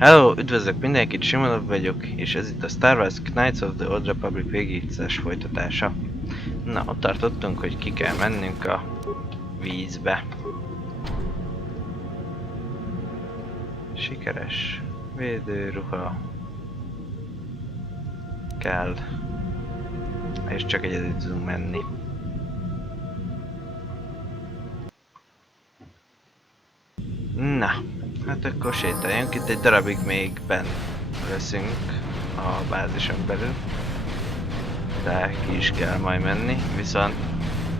Hello, üdvözlök mindenkit, Simonov vagyok, és ez itt a Star Wars Knights of the Old Republic végigjátszás folytatása. Na, ott tartottunk, hogy ki kell mennünk a vízbe. Sikeres védőruha kell, és csak egyedül tudunk menni. Na, hát akkor sétáljunk, itt egy darabig még benn leszünk a bázison belül, de ki is kell majd menni, viszont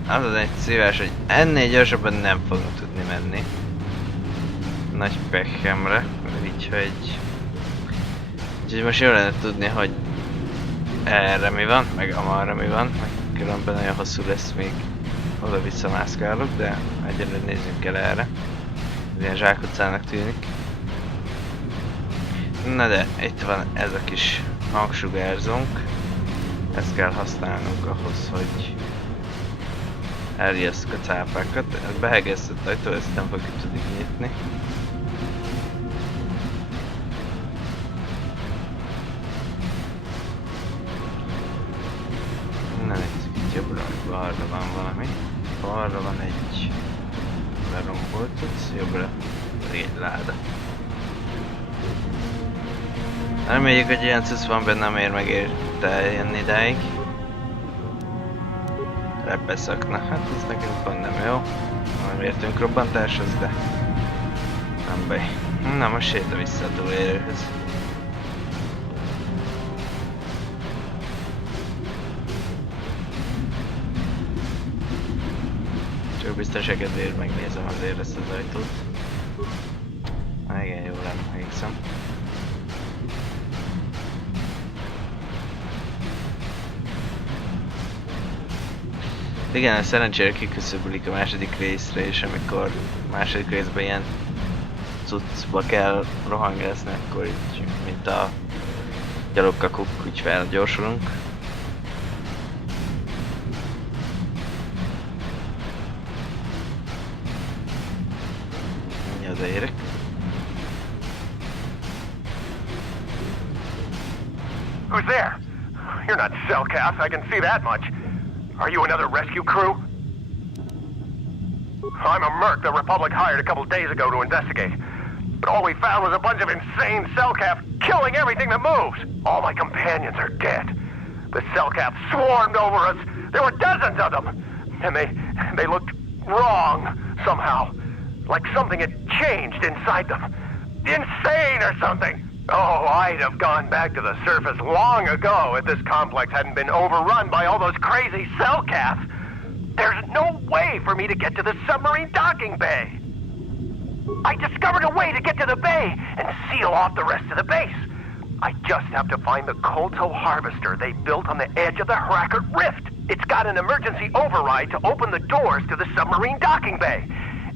az egy szívás, hogy ennél gyorsabban nem fogunk tudni menni. Nagy pehemre, úgyhogy most jó lenne tudni, hogy erre mi van, meg amarra mi van, meg különben nagyon hosszú lesz, még oda-vissza mászkálok, de egyelőre nézzünk el erre. Ilyen zsákutcának tűnik. Na de, itt van ez a kis hangsugárzónk. Ezt kell használnunk ahhoz, hogy elriasszuk a cápákat. Ez behegesztett ajtó, ezt nem fogjuk tudni nyitni. Na nézzük, itt jobbra, meg balra van valami. Balra van egy lerombolt tudsz, jobbra egy láda. Reméljük, hogy ilyen cucc van benne, amiért megérte eljönni idáig. Repeszakna, hát ez nekünk van nem jó. Nem értünk robbantáshoz, de nem baj. Na most séta vissza a túlélőhöz. Csak biztonság kedvéért megnézem azért ezt az ajtót. Igen, jól emlékszem. Igen, szerencsére kiküszöbölik a második részre, és amikor a második részben ilyen cuccba kell rohangászni, akkor így, mint a gyalogkakuk, úgy felgyorsulunk. Mi az érek? Who's there? You're not Cellcast, I can see that much. Are you another rescue crew? I'm a merc the Republic hired a couple days ago to investigate. But all we found was a bunch of insane Cellcaf killing everything that moves. All my companions are dead. The Cellcaf swarmed over us. There were dozens of them. And they looked wrong somehow. Like something had changed inside them. Insane or something. Oh, I'd have gone back to the surface long ago if this complex hadn't been overrun by all those crazy Cellcats. There's no way for me to get to the submarine docking bay. I discovered a way to get to the bay and seal off the rest of the base. I just have to find the Kolto harvester they built on the edge of the Hrackert Rift. It's got an emergency override to open the doors to the submarine docking bay.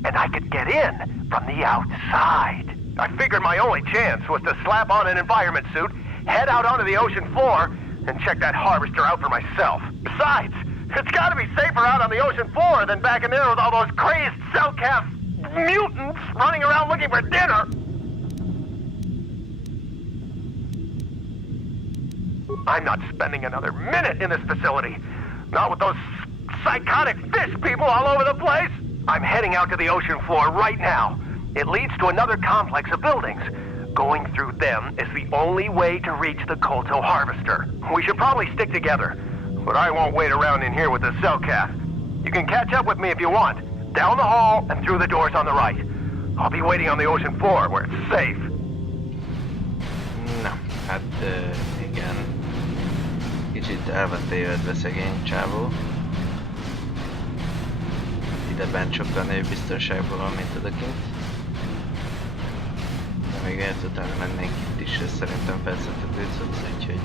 And I could get in from the outside. I figured my only chance was to slap on an environment suit, head out onto the ocean floor, and check that harvester out for myself. Besides, it's gotta be safer out on the ocean floor than back in there with all those crazed Cellcast mutants running around looking for dinner. I'm not spending another minute in this facility. Not with those psychotic fish people all over the place. I'm heading out to the ocean floor right now. It leads to another complex of buildings. Going through them is the only way to reach the Kolto harvester. We should probably stick together, but I won't wait around in here with the Cellcat. You can catch up with me if you want. Down the hall and through the doors on the right. I'll be waiting on the ocean floor where it's safe. Na, hát igen. Kicsit el van tévedve szegény csávó. Ide bent sokkal nagyobb biztonságban van, mint odakint. De még lehet utána mennénk itt is, ez szerintem felszedhető cucc, úgyhogy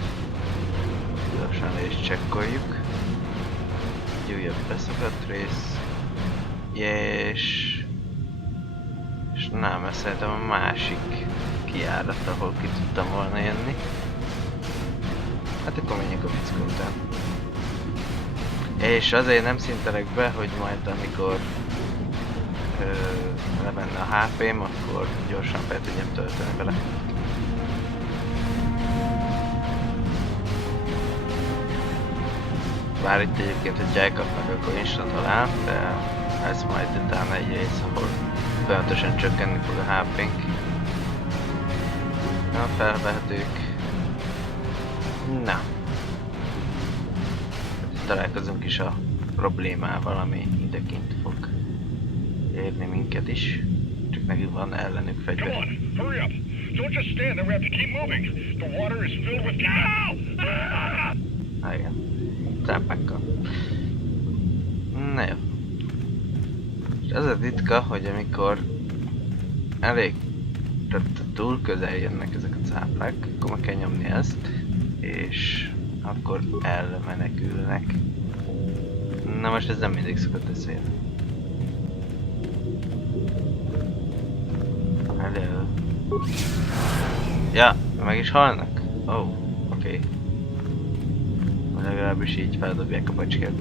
gyorsan le is csekkoljuk. Egy újabb beszakadt rész. És nem, ez szerintem a másik kijárat, ahol ki tudtam volna jönni. Hát akkor menjünk a fickó után. És azért nem szintelek be, hogy majd amikor lemenne a HP-m, akkor gyorsan fel tudjam tölteni vele. Bár itt egyébként, hogyha elkapnak, akkor instant halál, de ez majd utána egy rész, ahol folyamatosan csökkenni fog a HP-nk. Na, felvehetők. Na. Találkozunk is a problémával, ami idekint fog érni minket is. Csak nekünk van ellenük fegyver. Come on, hurry up! Don't just stand there, we have to keep moving! The water is filled with... Ah, igen. Cápákkal. Na jó. És az a titka, hogy amikor elég túl közel jönnek ezek a cápák, akkor meg kell nyomni ezt, és akkor elmenekülnek. Na most ez nem mindig szokott összejönni. Hello. Ja, meg is halnak? Oh, oké. Legalábbis így feldobják a bacskát.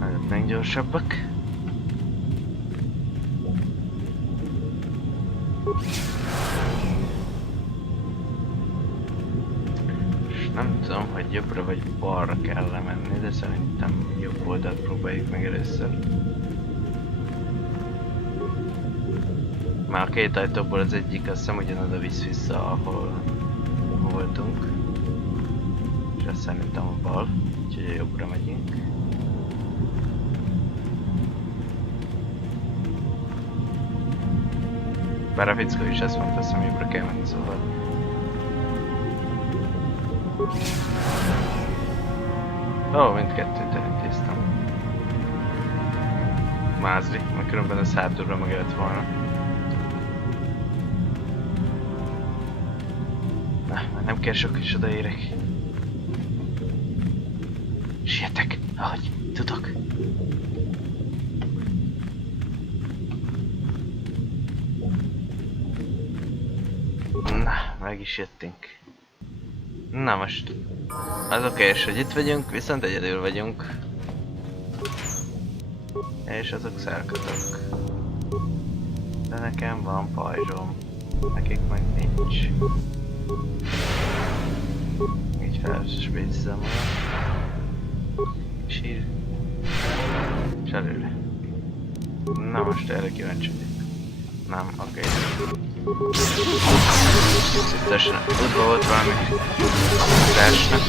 Lehetnek gyorsabbak. Nem tudom, hogy jobbra vagy balra kell lemenni, de szerintem jobb oldalt próbáljuk meg először. Már a két ajtóból az egyik, azt hiszem ugyanoda visz vissza, ahol voltunk. És azt szerintem a bal, úgyhogy a jobbra megyünk. Bár a fickó is ezt mondta, azt hiszem jobbra kell menni, szóval. Ó, mindkettőt elintéztem. Mázli, mert különben ez hátulra megölt volna. Na, már nem kell sok is odaérek. Sietek, ahogy tudok. Na, meg is jöttünk. Na most, az okés, hogy itt vagyunk, viszont egyedül vagyunk. És azok szelkötök. De nekem van pajzsom, nekik meg nincs. Így felspézzem oda. És így. És előre. Na most erre kíváncsi vagyok. Nem, oké. Biztosan útba volt valami ugrásnak.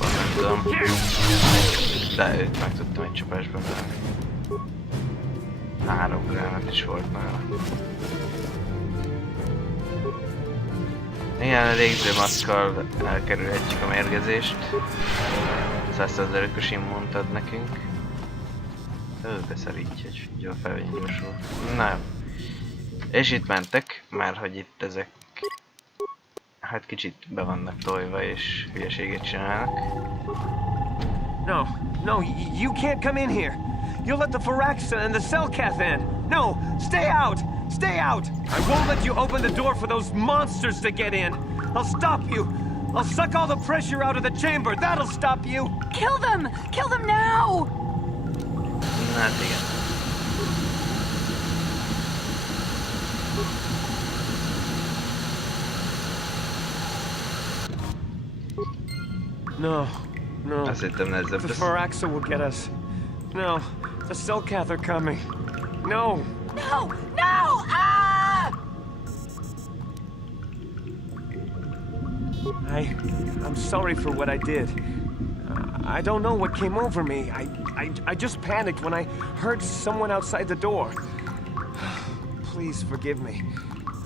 Nem tudom. De őt meg tudtam egy csapásba venni. 3 gránát is volt nála. Igen, a légzőmaszkkal elkerülhetjük a mérgezést. 100%-os immunt ad nekünk. Beszarítja, hogy jól felgyorsul. Na jó. És itt mentek, mert hogy itt ezek hát kicsit be vannak tojva és hülyeséget csinálnak. No, no, you can't come in here. You'll let the Firaxa and the Selkath in. No, stay out! Stay out! I won't let you open the door for those monsters to get in. I'll stop you. I'll suck all the pressure out of the chamber. That'll stop you. Kill them! Kill them now! Hát igen. No, no. Azt hittem nehezebb The lesz. Firaxa will get us. No, the Selkath are coming. No. No! No! Ah! I'm sorry for what I did. I don't know what came over me. I just panicked when I heard someone outside the door. Please forgive me.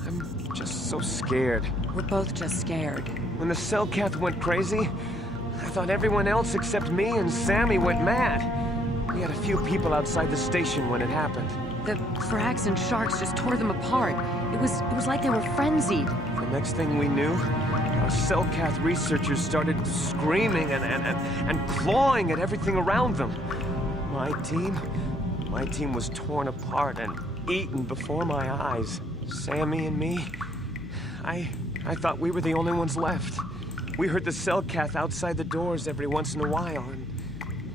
I'm just so scared. We're both just scared. When the Selkath went crazy, I thought everyone else except me and Sammy went mad. We had a few people outside the station when it happened. The frags and sharks just tore them apart. It was like they were frenzied. The next thing we knew, our Selkath researchers started screaming and clawing at everything around them. My team was torn apart and eaten before my eyes. Sammy and me, I thought we were the only ones left. We heard the Selkath outside the doors every once in a while, and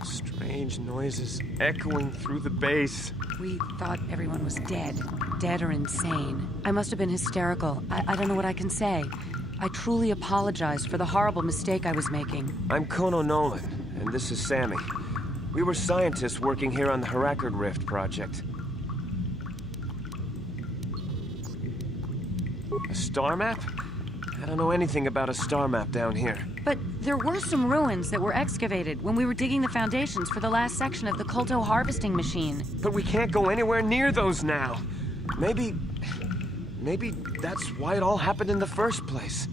Strange noises echoing through the base. We thought everyone was dead. Dead or insane. I must have been hysterical. I don't know what I can say. I truly apologize for the horrible mistake I was making. I'm Kono Nolan, and this is Sammy. We were scientists working here on the Harakard Rift project. A star map? I don't know anything about a star map down here. But there were some ruins that were excavated when we were digging the foundations for the last section of the Kolto harvesting machine. But we can't go anywhere near those now. Maybe that's why it all happened in the first place.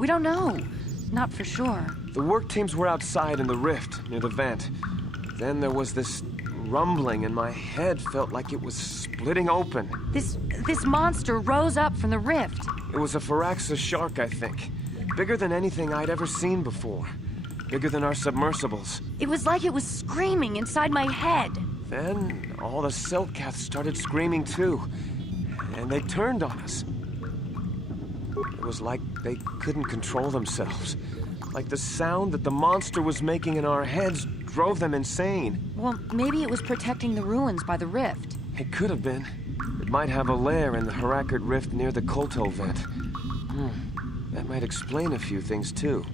We don't know. Not for sure. The work teams were outside in the rift, near the vent. Then there was this rumbling, and my head felt like it was splitting open. This monster rose up from the rift. It was a Firaxa shark, I think. Bigger than anything I'd ever seen before. Bigger than our submersibles. It was like it was screaming inside my head. Then all the Selkaths started screaming too. And they turned on us. It was like they couldn't control themselves. Like the sound that the monster was making in our heads drove them insane. Well, maybe it was protecting the ruins by the rift. It could have been. It might have a lair in the Harakard Rift near the Kolto vent. That might explain a few things too.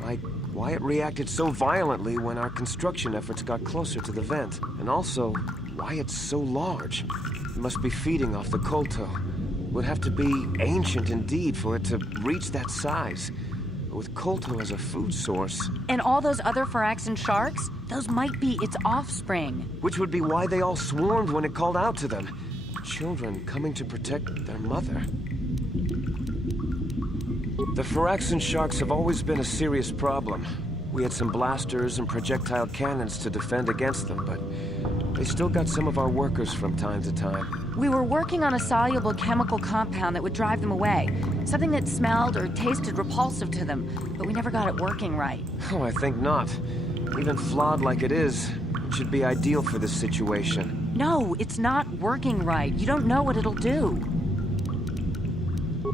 Like why it reacted so violently when our construction efforts got closer to the vent. And also, why it's so large. It must be feeding off the Kolto. Would have to be ancient indeed for it to reach that size. With Kolto as a food source. And all those other Firaxan sharks? Those might be its offspring. Which would be why they all swarmed when it called out to them. Children coming to protect their mother. The Firaxan sharks have always been a serious problem. We had some blasters and projectile cannons to defend against them, but they still got some of our workers from time to time. We were working on a soluble chemical compound that would drive them away. Something that smelled or tasted repulsive to them, but we never got it working right. Oh, I think not. Even flawed like it is, it should be ideal for this situation. No, it's not working right. You don't know what it'll do.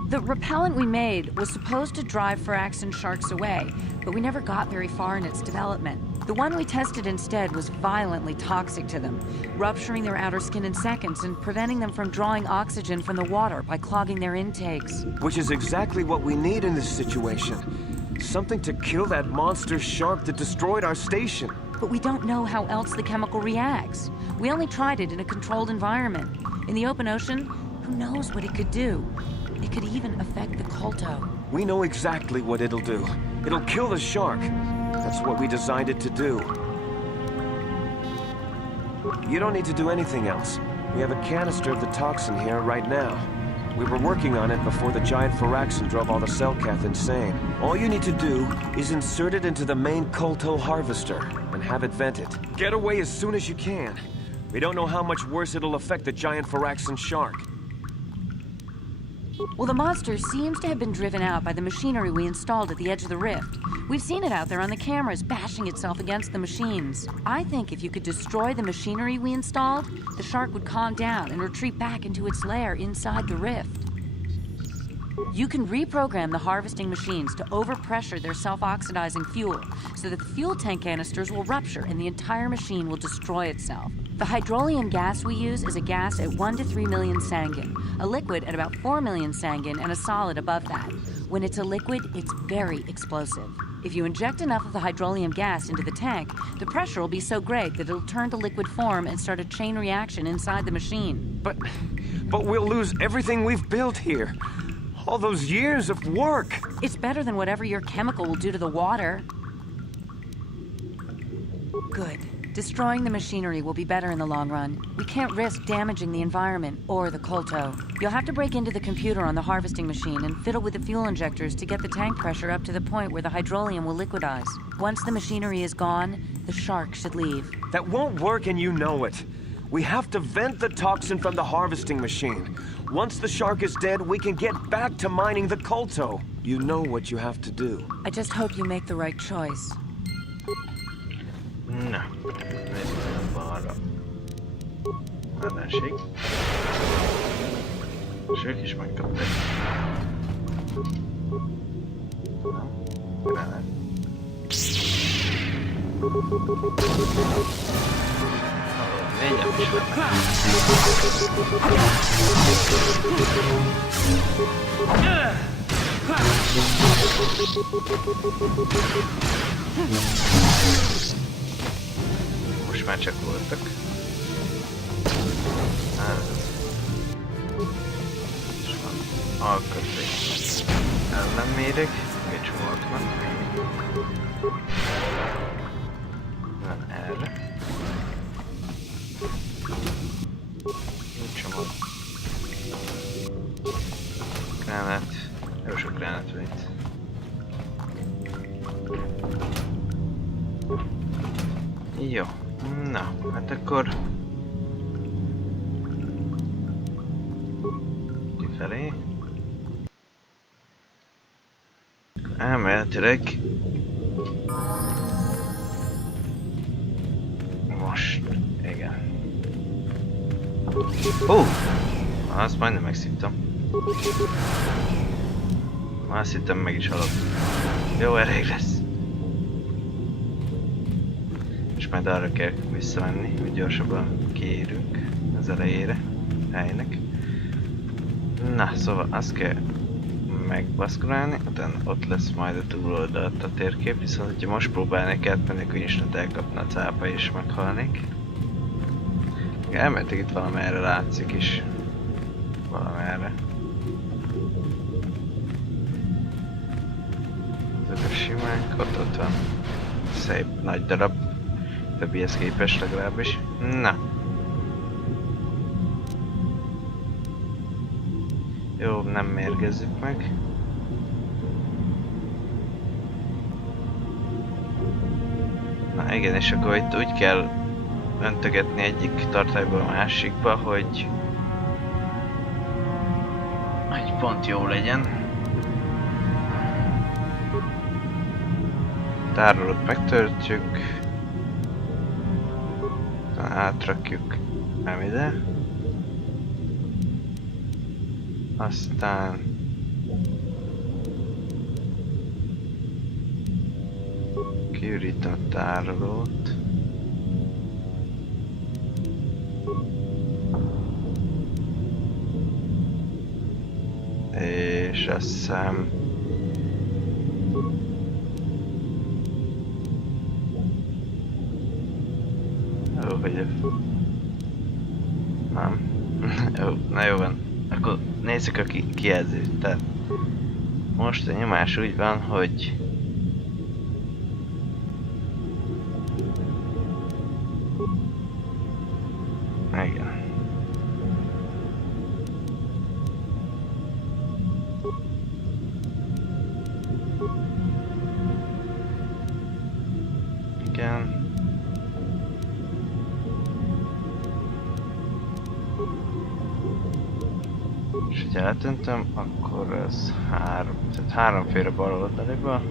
The repellent we made was supposed to drive Firaxan sharks away, but we never got very far in its development. The one we tested instead was violently toxic to them, rupturing their outer skin in seconds and preventing them from drawing oxygen from the water by clogging their intakes. Which is exactly what we need in this situation. Something to kill that monster shark that destroyed our station. But we don't know how else the chemical reacts. We only tried it in a controlled environment. In the open ocean, who knows what it could do? It could even affect the Kolto. We know exactly what it'll do. It'll kill the shark. That's what we designed it to do. You don't need to do anything else. We have a canister of the toxin here right now. We were working on it before the giant Firaxan drove all the Selkath insane. All you need to do is insert it into the main Kolto harvester and have it vented. Get away as soon as you can. We don't know how much worse it'll affect the giant Firaxan shark. Well, the monster seems to have been driven out by the machinery we installed at the edge of the rift. We've seen it out there on the cameras, bashing itself against the machines. I think if you could destroy the machinery we installed, the shark would calm down and retreat back into its lair inside the rift. You can reprogram the harvesting machines to overpressure their self-oxidizing fuel so that the fuel tank canisters will rupture and the entire machine will destroy itself. The hydrolium gas we use is a gas at 1 to 3 million sangin, a liquid at about 4 million sangin, and a solid above that. When it's a liquid, it's very explosive. If you inject enough of the hydrolium gas into the tank, the pressure will be so great that it'll turn to liquid form and start a chain reaction inside the machine. But we'll lose everything we've built here. All those years of work. It's better than whatever your chemical will do to the water. Good. Destroying the machinery will be better in the long run. We can't risk damaging the environment or the Kolto. You'll have to break into the computer on the harvesting machine and fiddle with the fuel injectors to get the tank pressure up to the point where the hydrolium will liquidize. Once the machinery is gone, the shark should leave. That won't work and you know it. We have to vent the toxin from the harvesting machine. Once the shark is dead, we can get back to mining the Kolto. You know what you have to do. I just hope you make the right choice. Na, nézzük balra. Ellenség. És ők is megkapták. Nem, granát. Négyen is vannak. Most már csak voltak. És van alkatrész ellenméreg, egy volt van. Van erre. Csomag. Gránát. Jó sok gránát van itt. Jó. Na, hát akkor... kifelé. Elméletileg... most... igen. Azt majdnem megszívtam. Azt hittem meg is halok. Jó, elég lesz. És majd arra kell visszamenni, hogy gyorsabban kiérünk az elejére, helynek. Na, szóval azt kell megbaszkulálni, utána ott lesz majd a túloldalt a térkép, viszont hogyha most próbálnék átmenni, akkor instant elkapna a cápa és meghalnék. Elmentek itt valamerre látszik is. Valamerre. Ezek a simák, ott van. Szép nagy darab. Többihez képest legalábbis. Na. Jó, nem mérgezzük meg. Na igen, és akkor itt úgy kell öntögetni egyik tartályból a másikba, hogy pont jó legyen. Tárolót megtöltjük. Átrakjuk nem ide. Aztán kiürítem a tárolót. És azt hiszem jó, hogy nem. Jó, na jó van. Akkor nézzük a kijelzőt. Tehát most a nyomás úgy van, hogy igen. Igen. És hogyha eltöntöm, akkor ez háromféle bal oldaliba.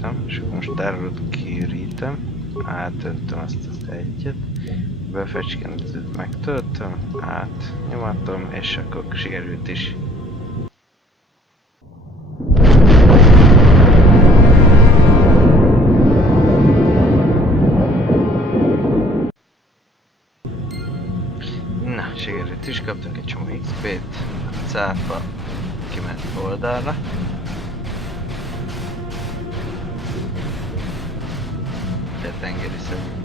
Értem. És akkor most tárolót kiürítem. Átöntöm azt egyet. Befecskendezőt megtöltöm. Átnyomatom, és akkor sikerült is. Na, sikerült is. Kaptunk egy csomó XP-t. A cápa kiment oldalra. tengeri szörny.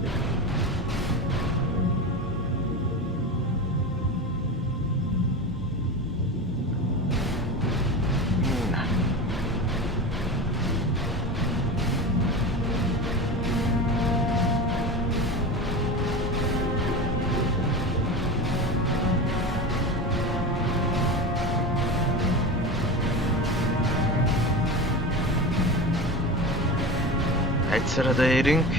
Egyszer odaérünk.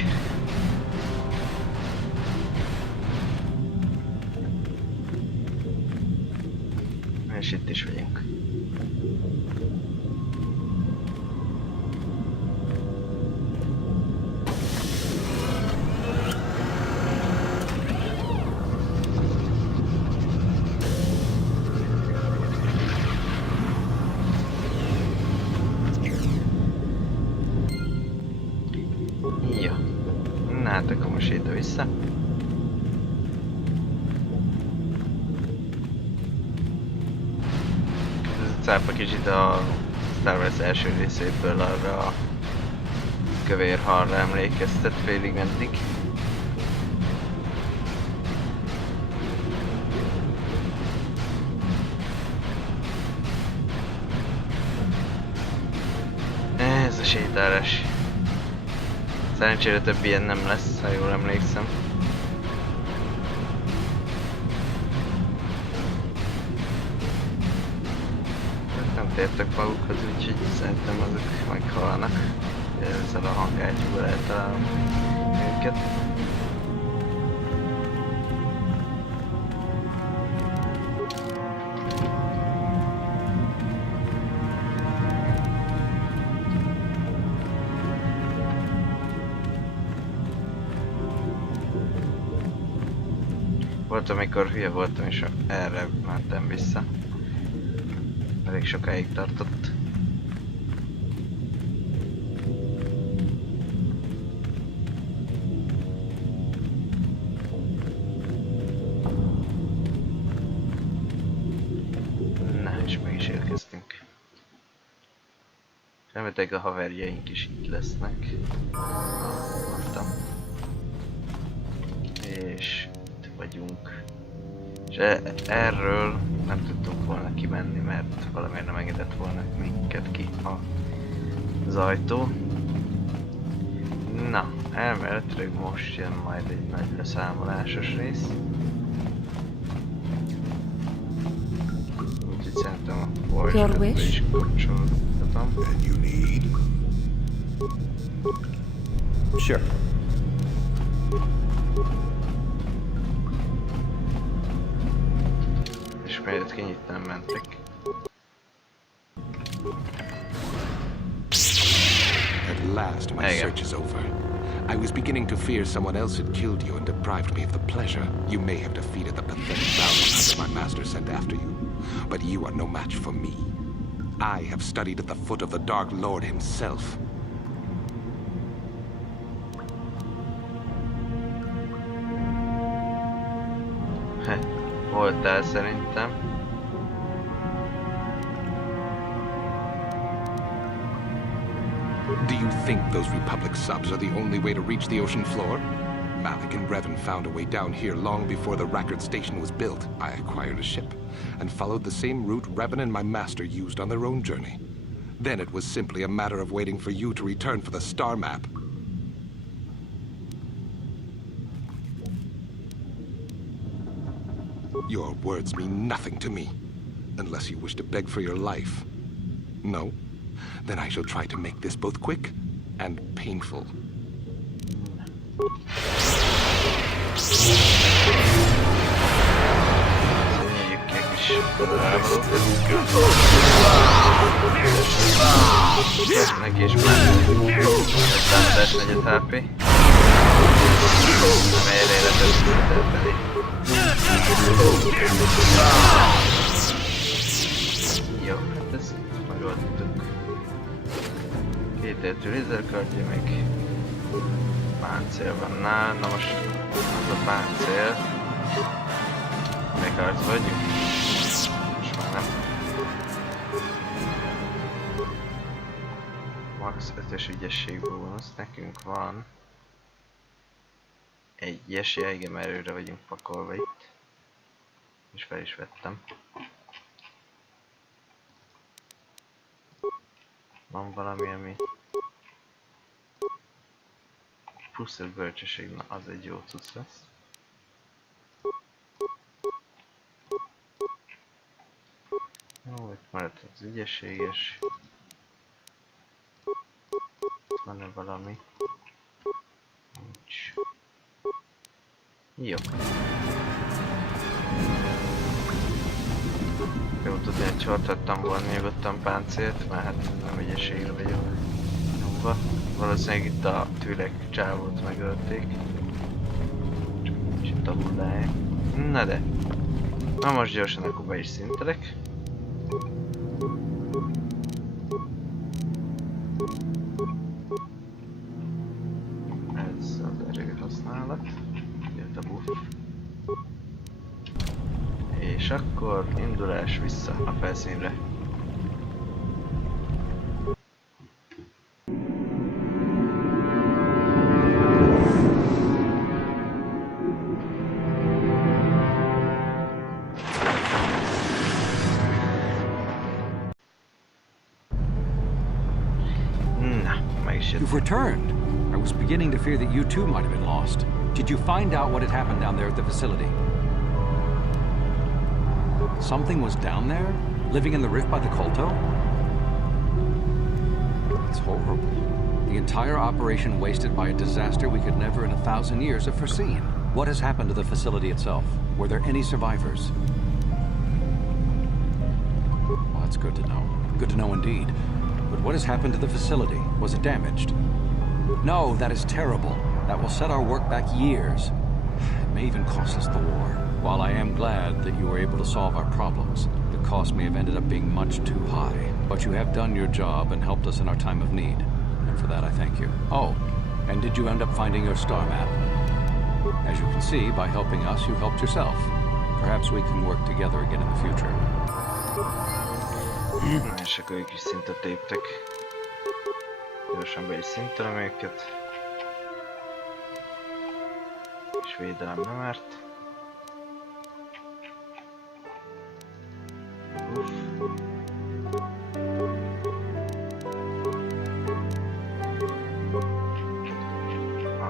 És itt is vagyunk. Jó. Na hát akkor most ide vissza. Cápa kicsit a Star Wars első részéből arra a kövér halra emlékeztet félig meddig. Ez a sétálás. Szerencsére több ilyen nem lesz, ha jól emlékszem. Nem tértek magukhoz, úgyhogy szerintem azok meghalnak. Ezzel a hangágyúval eltalálom őket. Volt, amikor hülye voltam és erre mentem vissza. Elég sokáig tartott. Na, és meg is érkeztünk. Remélhetőleg a haverjaink is itt lesznek. Mondtam. És itt vagyunk. És erről nem tudtunk volna kimenni, mert valamiért nem engedett volna minket ki az ajtó. Na, elméletileg most jön majd egy nagy leszámolásos rész. Úgyhogy szerintem a voice-ot is kapcsoltatom. Sure. És mielőtt kinyit nem mentek. At last, my search is over. I was beginning to fear someone else had killed you and deprived me of the pleasure you may have defeated the pathetic bounty hunter my master sent after you. But you are no match for me. I have studied at the foot of the Dark Lord himself. Voltál szerintem. Do you think those Republic subs are the only way to reach the ocean floor? Malik and Revan found a way down here long before the Rackard station was built. I acquired a ship and followed the same route Revan and my master used on their own journey. Then it was simply a matter of waiting for you to return for the star map. Your words mean nothing to me, unless you wish to beg for your life. No? Then I shall try to make this both quick and painful. Neki is már támadás negyed HP. Amelyre életet tölteni. Jó, hát ezt megoldottuk. Két értő lézerkardja, még páncél van nála. Na most az a páncél. Megharc vagyunk. Most már nem. Max 5-ös ügyesség bónusz, nekünk van. Egyes, ja igen, mert előre vagyunk pakolva itt. És fel is vettem. Van valami, ami... plusz 5 bölcsesség, na az egy jó cucc lesz. Jó, itt maradt az ügyességes. Van van-e valami? Nincs. Jó. Jó tudni, hogy hordhattam volna nyugodtan páncélt, mert hát nem ügyességre vagyok nyomva. Valószínűleg itt a tűrek csávót megölték. Csak nincs itt a hullája. Na de. Na most gyorsan akkor be is szintelek. Ez az erőhasználat. Jött a buff. És akkor indulás vissza a felszínre. Na, meg is jött. You've returned. I was beginning to fear that you too might have been lost. Did you find out what had happened down there at the facility? Something was down there? Living in the rift by the Kolto? It's horrible. The entire operation wasted by a disaster we could never in 1,000 years have foreseen. What has happened to the facility itself? Were there any survivors? Well, that's good to know. Good to know indeed. But what has happened to the facility? Was it damaged? No, that is terrible. That will set our work back years. It may even cost us the war. While I am glad that you were able to solve our problems, the cost may have ended up being much too high. But you have done your job and helped us in our time of need. And for that I thank you. Oh, and did you end up finding your star map? As you can see, by helping us, you helped yourself. Perhaps we can work together again in the future. És akkor ők is szintet léptek. Gyorsan be is szintelem őket. És védelem nem árt.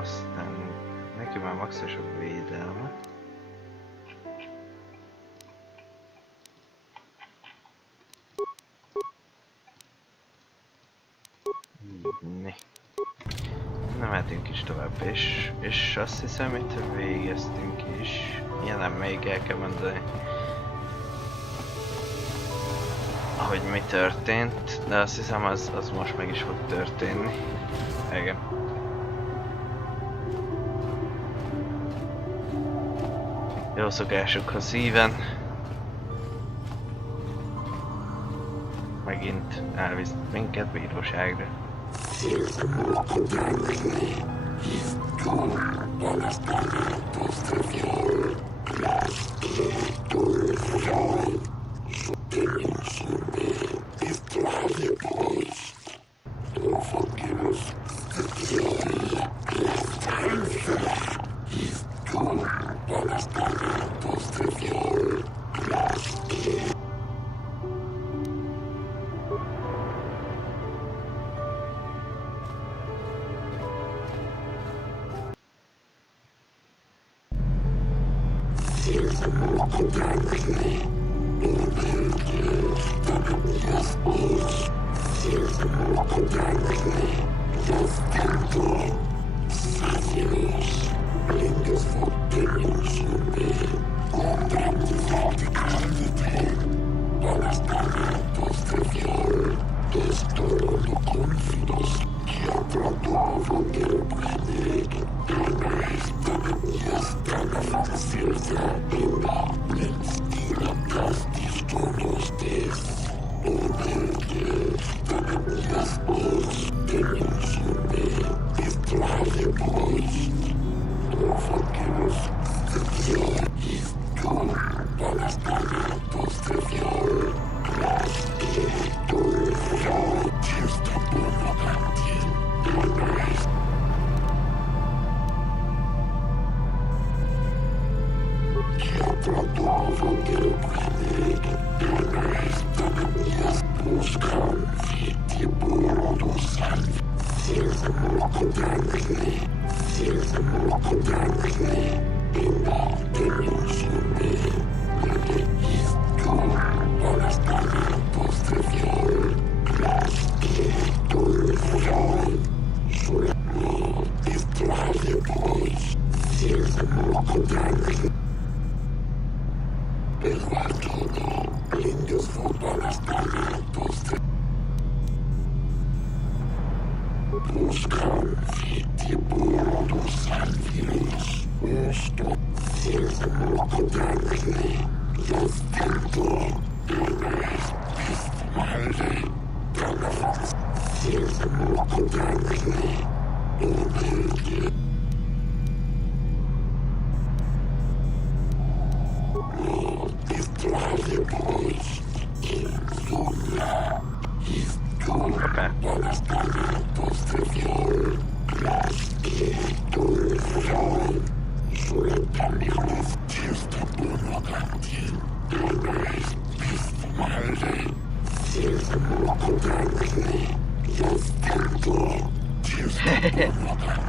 Aztán neki már maxos a védelme. Né. Na mehetünk is tovább, és azt hiszem itt végeztünk is. Ja nem, még el kell mondani, ahogy mi történt, de azt hiszem az most meg is fog történni. Igen. Jó szokásokhoz híven. Megint elvisz minket bíróságra.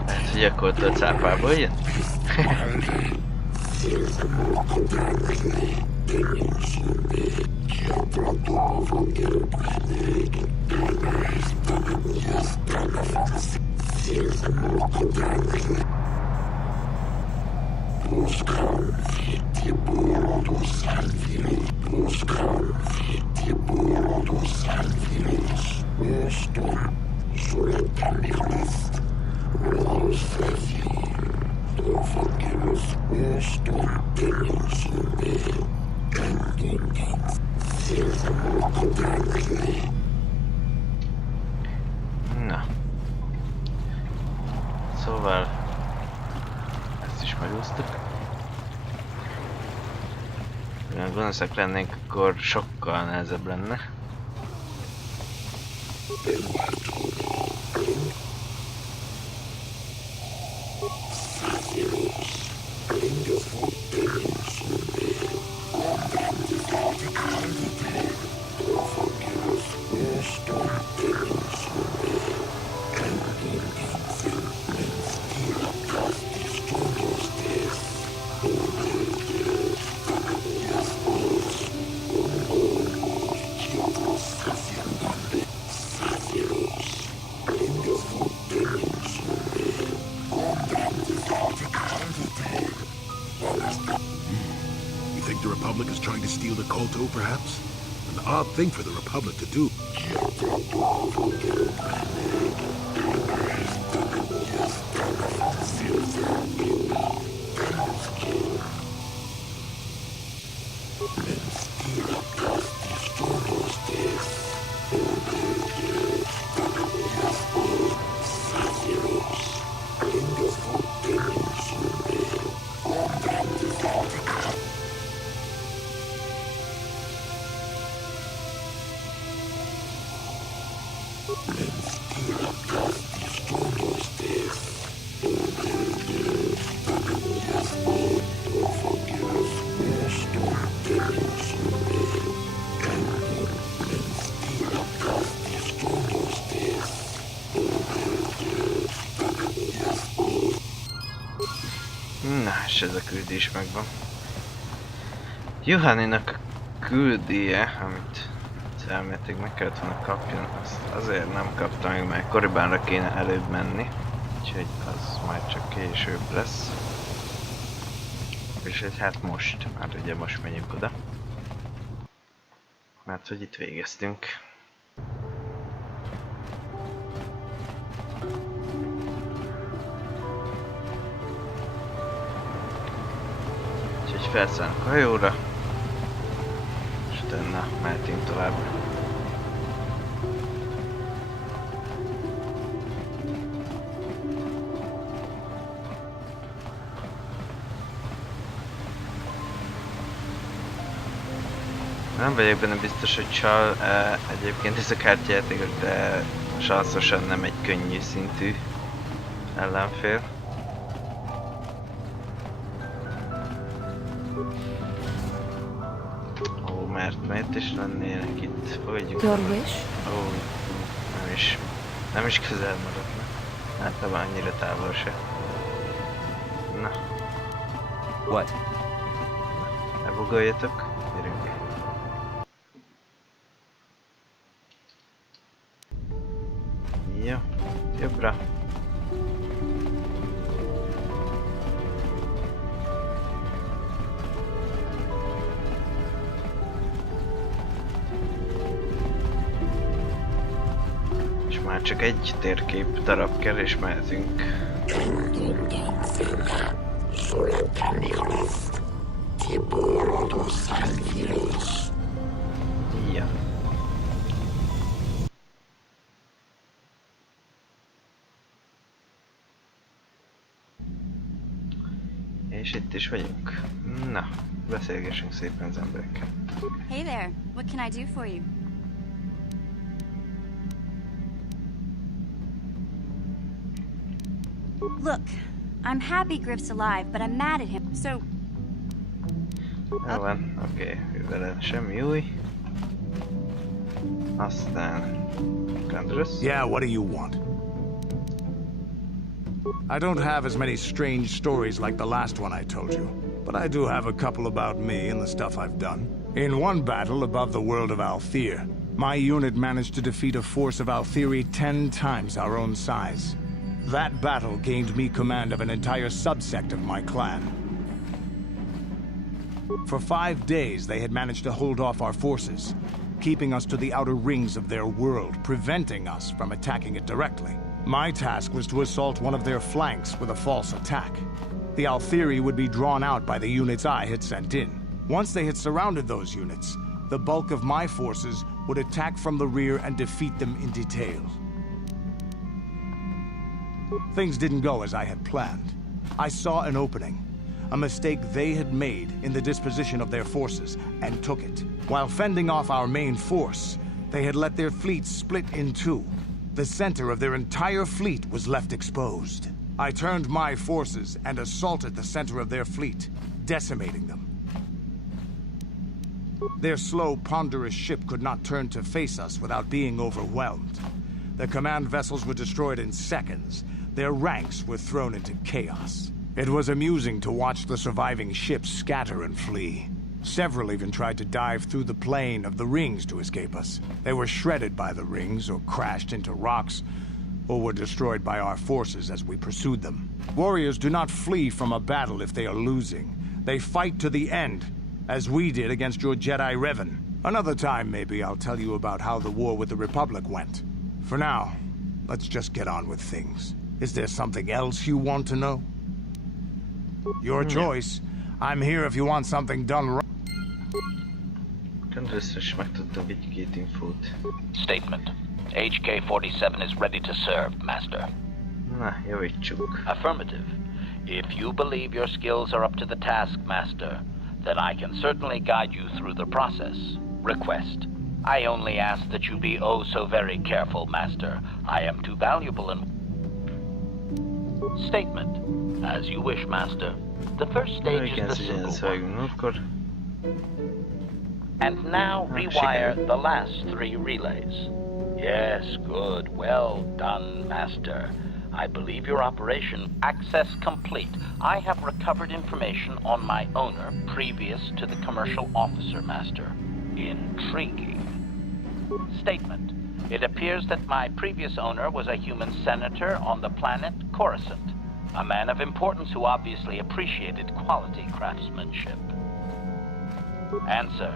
Hát, hogy akkor a cápából jön? Na. Szóval ezt is megúsztuk. Ha gonoszak lennénk, akkor sokkal nehezebb lenne. You think the Republic is trying to steal the Kolto, perhaps? An odd thing for the Republic to do. Na, és ez a küldés megvan. Johanninak a küldéje, amit elméletileg meg kellett volna kapjon, azt azért nem kaptam meg, mert Korribánra kéne előbb menni. Úgyhogy az majd csak később lesz. És hát most, már ugye most megyünk oda. Mert hogy itt végeztünk. Úgyhogy felszállunk a hajóra, és utána mehetünk tovább. Nem vagyok benne biztos, hogy csal egyébként ez a kártyajátékos, de sanszosan nem egy könnyű szintű ellenfél. Ó, mert is lennének itt, fogadjuk. Your wish? Ó, nem is közel maradna. Általában annyira távol se. Na. What? Ne bugoljatok, gyerünk. Jó, jobbra. Már csak egy térkép darab kell és mehetünk. Ja. És itt is vagyunk. Na, beszélgessünk szépen az emberekkel. Hey there, what can I do for you? Look, I'm happy Griff's alive, but I'm mad at him, so... Jó van, oké, vele semmi új. Aztán... Kandrus. Yeah, what do you want? I don't have as many strange stories like the last one I told you, but I do have a couple about me and the stuff I've done. In one battle above the world of Althir, my unit managed to defeat a force of Althiri 10 times our own size. That battle gained me command of an entire subsect of my clan. For 5 days, they had managed to hold off our forces, keeping us to the outer rings of their world, preventing us from attacking it directly. My task was to assault one of their flanks with a false attack. The Althiri would be drawn out by the units I had sent in. Once they had surrounded those units, the bulk of my forces would attack from the rear and defeat them in detail. Things didn't go as I had planned. I saw an opening, a mistake they had made in the disposition of their forces, and took it. While fending off our main force, they had let their fleet split in two. The center of their entire fleet was left exposed. I turned my forces and assaulted the center of their fleet, decimating them. Their slow, ponderous ship could not turn to face us without being overwhelmed. The command vessels were destroyed in seconds. Their ranks were thrown into chaos. It was amusing to watch the surviving ships scatter and flee. Several even tried to dive through the plane of the rings to escape us. They were shredded by the rings, or crashed into rocks, or were destroyed by our forces as we pursued them. Warriors do not flee from a battle if they are losing. They fight to the end, as we did against your Jedi Revan. Another time, maybe, I'll tell you about how the war with the Republic went. For now, let's just get on with things. Is there something else you want to know? Your choice. I'm here if you want something done right. Kandrusra is megtudtunk egy-két infót. Statement. HK-47 is ready to serve, Master. Na, javítsuk. Affirmative. If you believe your skills are up to the task, Master, then I can certainly guide you through the process. Request. I only ask that you be oh so very careful, Master. I am too valuable and... Statement. As you wish, Master. The first stage is the simple one. And now rewire the last 3 relays. Yes, good. Well done, Master. I believe your operation access complete. I have recovered information on my owner previous to the commercial officer, Master. Intriguing. Statement. It appears that my previous owner was a human senator on the planet Coruscant. A man of importance who obviously appreciated quality craftsmanship. Answer.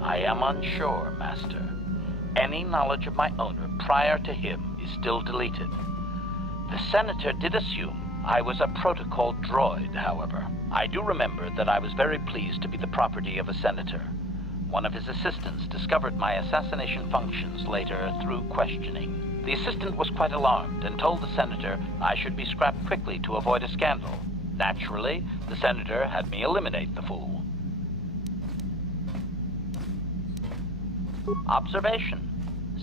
I am unsure, Master. Any knowledge of my owner prior to him is still deleted. The senator did assume I was a protocol droid, however. I do remember that I was very pleased to be the property of a senator. One of his assistants discovered my assassination functions later through questioning. The assistant was quite alarmed and told the senator I should be scrapped quickly to avoid a scandal. Naturally, the senator had me eliminate the fool. Observation.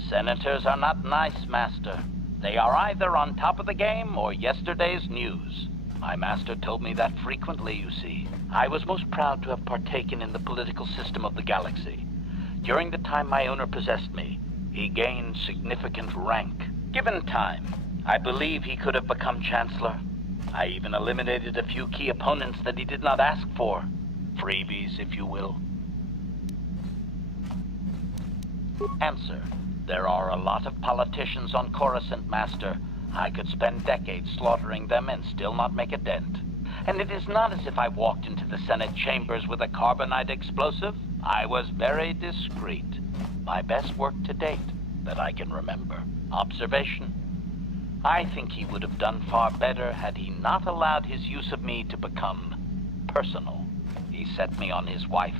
Senators are not nice, Master. They are either on top of the game or yesterday's news. My master told me that frequently, you see. I was most proud to have partaken in the political system of the galaxy. During the time my owner possessed me, he gained significant rank. Given time, I believe he could have become Chancellor. I even eliminated a few key opponents that he did not ask for. Freebies, if you will. Answer. There are a lot of politicians on Coruscant, Master. I could spend decades slaughtering them and still not make a dent. And it is not as if I walked into the Senate chambers with a carbonite explosive. I was very discreet. My best work to date that I can remember. Observation. I think he would have done far better had he not allowed his use of me to become personal. He set me on his wife.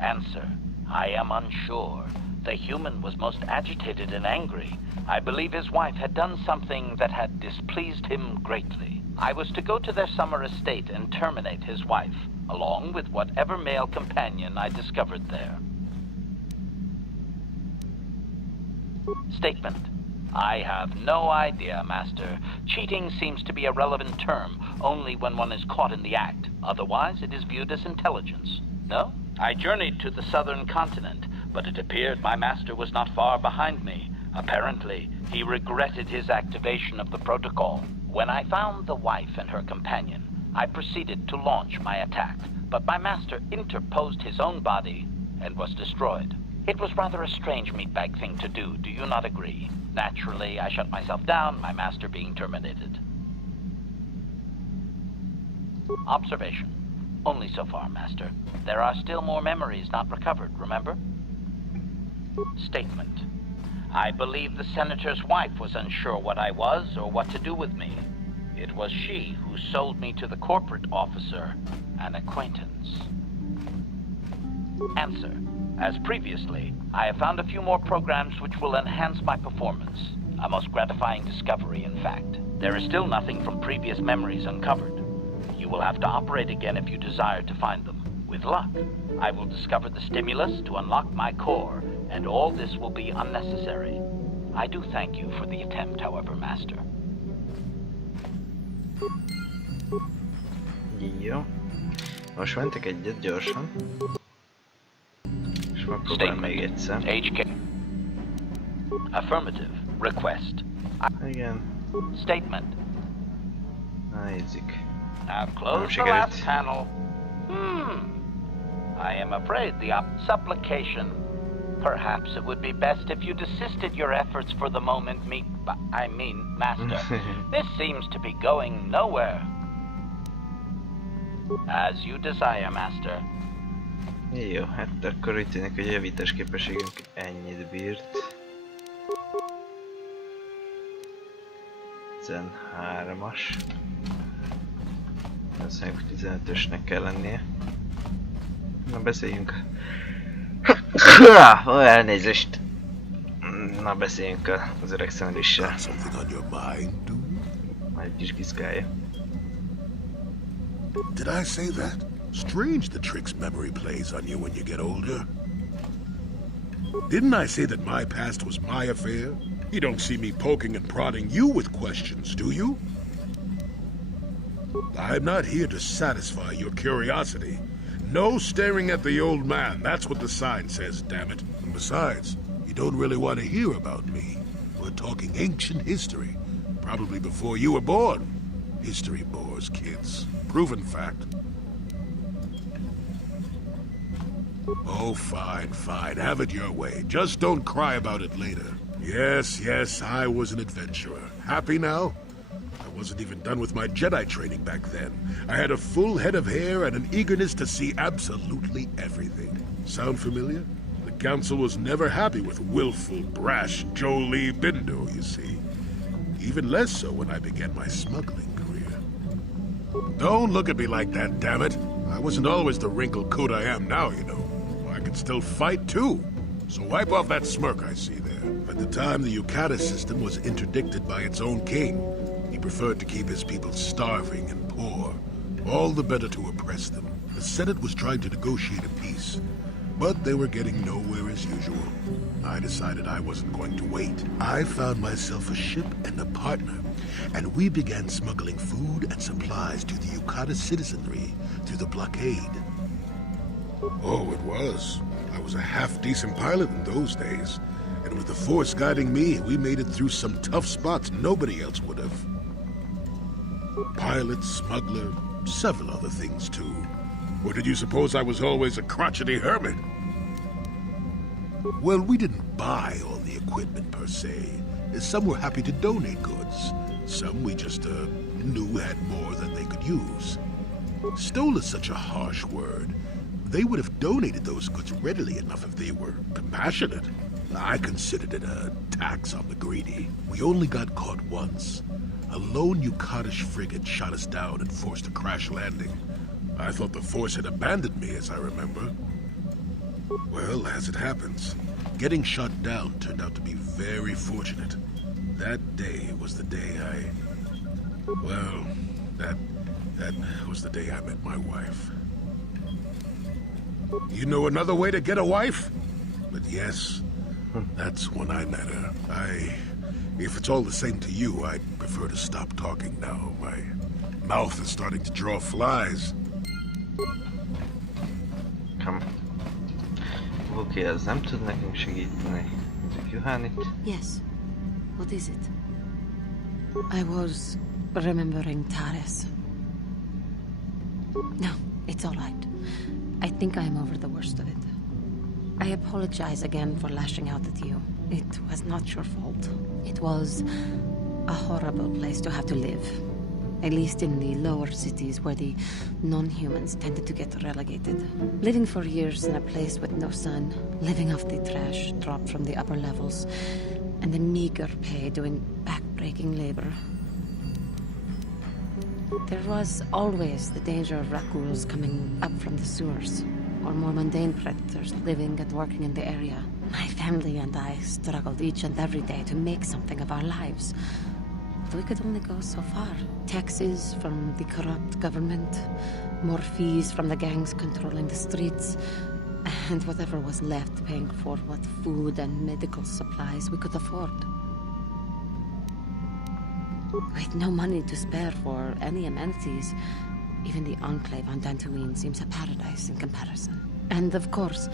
Answer. I am unsure. The human was most agitated and angry. I believe his wife had done something that had displeased him greatly. I was to go to their summer estate and terminate his wife, along with whatever male companion I discovered there. Statement. I have no idea, Master. Cheating seems to be a relevant term only when one is caught in the act. Otherwise, it is viewed as intelligence. No? I journeyed to the southern continent, but it appeared my master was not far behind me. Apparently, he regretted his activation of the protocol. When I found the wife and her companion, I proceeded to launch my attack, but my master interposed his own body and was destroyed. It was rather a strange meatbag thing to do, do you not agree? Naturally, I shut myself down, my master being terminated. Observation. Only so far, Master. There are still more memories not recovered, remember? Statement. I believe the senator's wife was unsure what I was or what to do with me. It was she who sold me to the corporate officer, an acquaintance. Answer. As previously, I have found a few more programs which will enhance my performance. A most gratifying discovery, in fact. There is still nothing from previous memories uncovered. You will have to operate again if you desire to find them. With luck, I will discover the stimulus to unlock my core, and all this will be unnecessary. I do thank you for the attempt, however, Master. Jó. Most mentek egyet gyorsan. És megpróbálom még egyszer. HK. Affirmative. Request. Igen. Statement. Nézzük. I've closed the last panel. I am afraid the supplication. Perhaps it would be best if you desisted your efforts for the moment, Master. This seems to be going nowhere. As you desire, Master. Jó, hát akkor úgy tűnik, hogy a javítás képességünk ennyit bírt. 13-as. Azt mondjuk 15-ösnek kell lennie. Na beszéljünk. Elnézést. Na beszéljünk az öreg szenvedéssel. Majd egy kis kiszkálja. Did I say that? Strange the tricks memory plays on you when you get older. Didn't I say that my past was my affair? You don't see me poking and prodding you with questions, do you? I'm not here to satisfy your curiosity. No staring at the old man. That's what the sign says, damn it. And besides, you don't really want to hear about me. We're talking ancient history. Probably before you were born. History bores kids. Proven fact. Oh, fine, fine. Have it your way. Just don't cry about it later. Yes, I was an adventurer. Happy now? I wasn't even done with my Jedi training back then. I had a full head of hair and an eagerness to see absolutely everything. Sound familiar? The Council was never happy with willful, brash Jolie Bindo, you see. Even less so when I began my smuggling career. Don't look at me like that, damn it. I wasn't always the wrinkled coat I am now, you know. I could still fight, too. So wipe off that smirk I see there. At the time, the Yukata system was interdicted by its own king. He preferred to keep his people starving and poor, all the better to oppress them. The Senate was trying to negotiate a peace, but they were getting nowhere as usual. I decided I wasn't going to wait. I found myself a ship and a partner, and we began smuggling food and supplies to the Yukata citizenry through the blockade. Oh, it was. I was a half-decent pilot in those days, and with the Force guiding me, we made it through some tough spots nobody else would have. Pilot, smuggler, several other things too. Or did you suppose I was always a crotchety hermit? Well, we didn't buy all the equipment per se. Some were happy to donate goods. Some we just knew had more than they could use. Stole is such a harsh word. They would have donated those goods readily enough if they were compassionate. I considered it a tax on the greedy. We only got caught once. A lone Yukatish frigate shot us down and forced a crash landing. I thought the Force had abandoned me, as I remember. Well, as it happens, getting shot down turned out to be very fortunate. That day was the day well, that was the day I met my wife. You know another way to get a wife? But yes, that's when I met her. If it's all the same to you, I'd prefer to stop talking now. My mouth is starting to draw flies. Come. Oké, ez nem tud nekünk segíteni. Nézzük Juhánit. Yes. What is it? I was remembering Taris. No, it's all right. I think I'm over the worst of it. I apologize again for lashing out at you. It was not your fault. It was a horrible place to have to live. At least in the lower cities where the non-humans tended to get relegated. Living for years in a place with no sun, living off the trash dropped from the upper levels, and the meager pay doing back-breaking labor. There was always the danger of raccoons coming up from the sewers, or more mundane predators living and working in the area. My family and I struggled each and every day to make something of our lives. But we could only go so far. Taxes from the corrupt government, more fees from the gangs controlling the streets, and whatever was left paying for what food and medical supplies we could afford. With no money to spare for any amenities, even the enclave on Dantooine seems a paradise in comparison. And of course,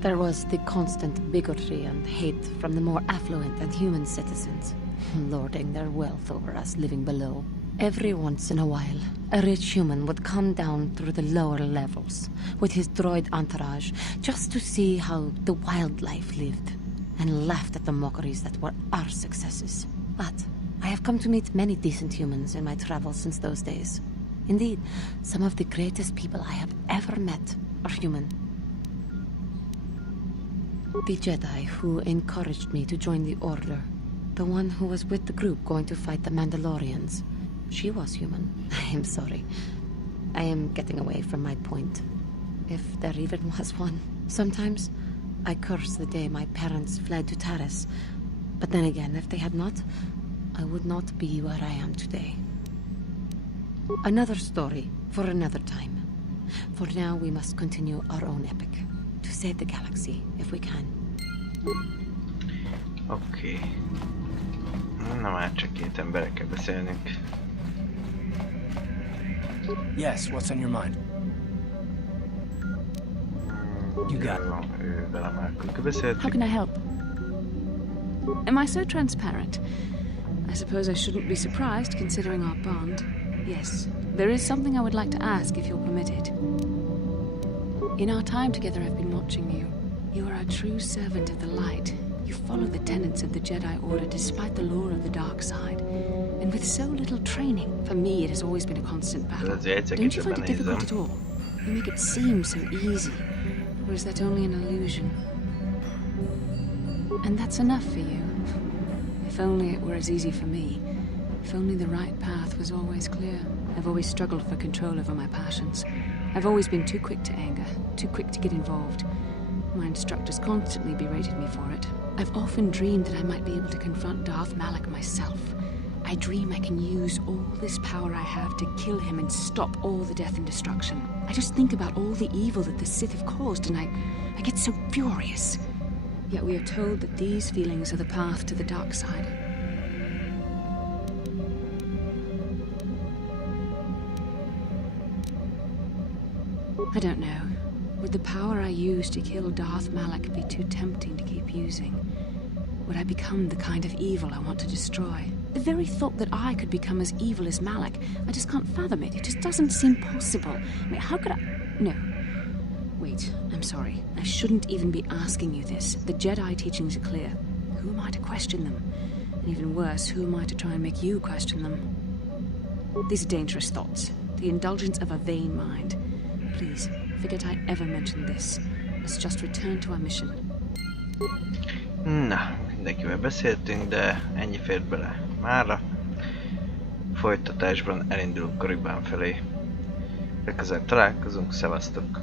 there was the constant bigotry and hate from the more affluent and human citizens, lording their wealth over us living below. Every once in a while, a rich human would come down through the lower levels with his droid entourage just to see how the wildlife lived, and laughed at the mockeries that were our successes. But I have come to meet many decent humans in my travels since those days. Indeed, some of the greatest people I have ever met are human. The Jedi who encouraged me to join the Order, the one who was with the group going to fight the Mandalorians, she was human. I am sorry. I am getting away from my point, if there even was one. Sometimes I curse the day my parents fled to Taris, but then again, if they had not, I would not be where I am today. Another story for another time. For now, we must continue our own epic. To save the galaxy, if we can. Oké. Na már csak két emberekkel beszélnünk. Yes, what's on your mind? You got it. How can I help? Am I so transparent? I suppose I shouldn't be surprised, considering our bond. Yes, there is something I would like to ask, if you'll permit it. In our time together, I've been watching you. You are a true servant of the light. You follow the tenets of the Jedi Order despite the lure of the dark side. And with so little training, for me it has always been a constant battle. Don't you find it difficult at all? You make it seem so easy. Or is that only an illusion? And that's enough for you. If only it were as easy for me. If only the right path was always clear. I've always struggled for control over my passions. I've always been too quick to anger, too quick to get involved. My instructors constantly berated me for it. I've often dreamed that I might be able to confront Darth Malak myself. I dream I can use all this power I have to kill him and stop all the death and destruction. I just think about all the evil that the Sith have caused and I get so furious. Yet we are told that these feelings are the path to the dark side. I don't know. Would the power I use to kill Darth Malak be too tempting to keep using? Would I become the kind of evil I want to destroy? The very thought that I could become as evil as Malak, I just can't fathom it. It just doesn't seem possible. I mean, how could I... No. Wait, I'm sorry. I shouldn't even be asking you this. The Jedi teachings are clear. Who am I to question them? And even worse, who am I to try and make you question them? These are dangerous thoughts. The indulgence of a vain mind. Please, forget I ever mentioned this. Let's just return to our mission. Na, mindenkivel beszéltünk, de ennyi fért bele mára. Folytatásban elindulunk Korriban felé. Legközelebb találkozunk, szevasztok!